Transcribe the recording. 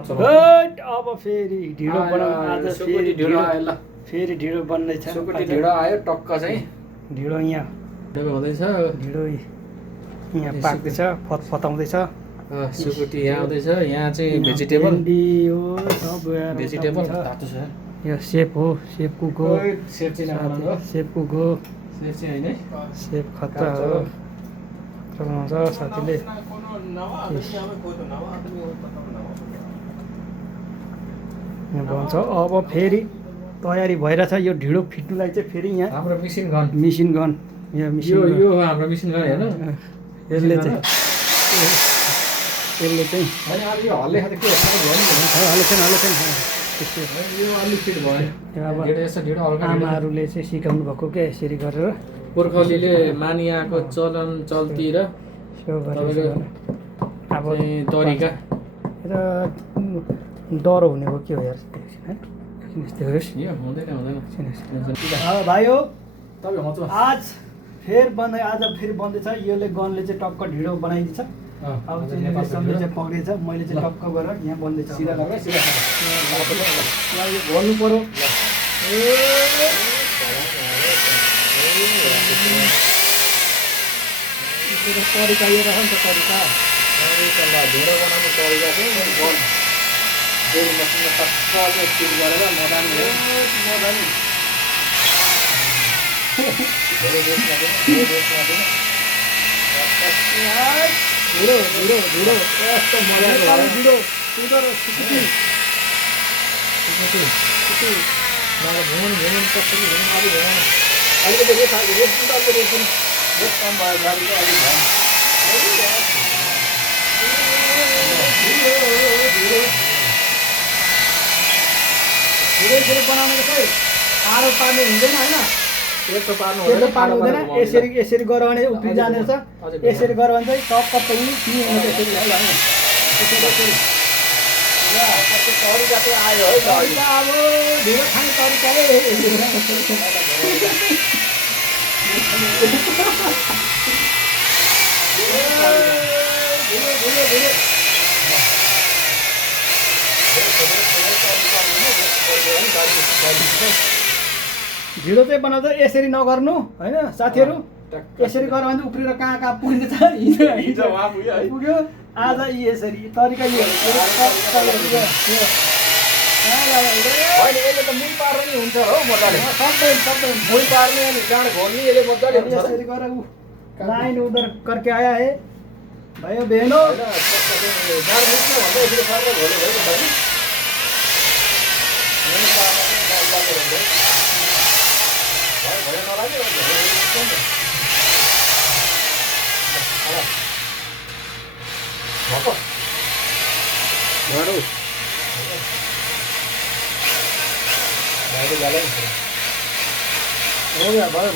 Hot, अब फेरि ढिँडो बनाउनु आज सुकुटी ढिँडो आयो ल। फेरि ढिँडो बन्दैछ। सुकुटी ढिँडो आयो टक्क चाहिँ ढिँडो यहाँ ढिँडो हुँदैछ। ढिँडो यहाँ पाक्दैछ, फतफताउँदैछ। सुकुटी यहाँ आउँदैछ। यहाँ चाहिँ भेजिटेबल भिन्डी हो सब भेजिटेबल तातो छ। यो सेप हो, सेप कुक हो। सेप चाहिँ नबनाउनु। सेप कुक हो। सेप चाहिँ हैन सेप खतरा हो। बनाउँछ साथीले। यहाँ भन्छ अब फेरि तयारी भइरहेछ यो ढिँडो फिट्नुलाई चाहिँ फेरि यहाँ हाम्रो मिसिन गन यहाँ मिसिन यो हो हाम्रो मिसिन गन हेर्नु। यसले चाहिँ अनि अलि हल्ले खाते के हलेछन् यो अलि फिट भयो। अब ढिँडो यसो ढिँडो हल्का आमाहरूले चाहिँ सिकाउनु भएको क्या यसरी गरेर पुर्खौलीले मानिआएको चलन चल्ती र त्यो गरेर अब तरिका र डह्रो हुने हो के हो यार यस्तै होस्। यो हुँदैन भाइ हो तपाईँ हुन्छ आज फेरि बन्दैछ। यसले गनले चाहिँ टक्क ढिँडो बनाइदिन्छ। अब चाहिँ नेपालले चाहिँ पक्रेछ, मैले चाहिँ टक्क गरेर यहाँ बन्दैछ। सिधा लगाए सिधा भन्नु पर्यो। तरिका यो रहेछ नि त तरिका ढिँडो बनाउने तरिका चाहिँ गन फेरि मसिनमा टक्क फिट गरेर मदानी ढिँडो यस्तो मजाको ढिँडो सुगर सुकुटी अलिकति रेस्ट कम भयो गाडीको अलिक ढिँडो बनाउनुको चाहिँ आरो पार्ने हुँदैन होइन। यस्तो पार्नु पार्नु हुँदैन। यसरी गऱ्यो भने उफ्रि जानेछ। यसरी गऱ्यो भने चाहिँ टक्क पनि हुने त्यसरी है होइन। तरिका चाहिँ आयो है तरिका अब ढिँडो खाने तरिकाले ढिँडो चाहिँ बनाउँदा यसरी नगर्नु होइन साथीहरू। यसरी गऱ्यो भने उफ्रेर कहाँ पुगिन्छ। पुग्यो आज यसरी तरिका यो यसले त मुल पार्नु नि हुन्छ हो मजाले सबै मुल पार्ने अनि गाँड घोल्ने यसले मजाले हुन्छ यसरी गरेर लाइन उधर करके आया है भाइयों बहनों। गाँड मिच्ने भन्दा यसरी पारेर घोल्यो भयो नि त भयो नलाग्यो हो गया भयो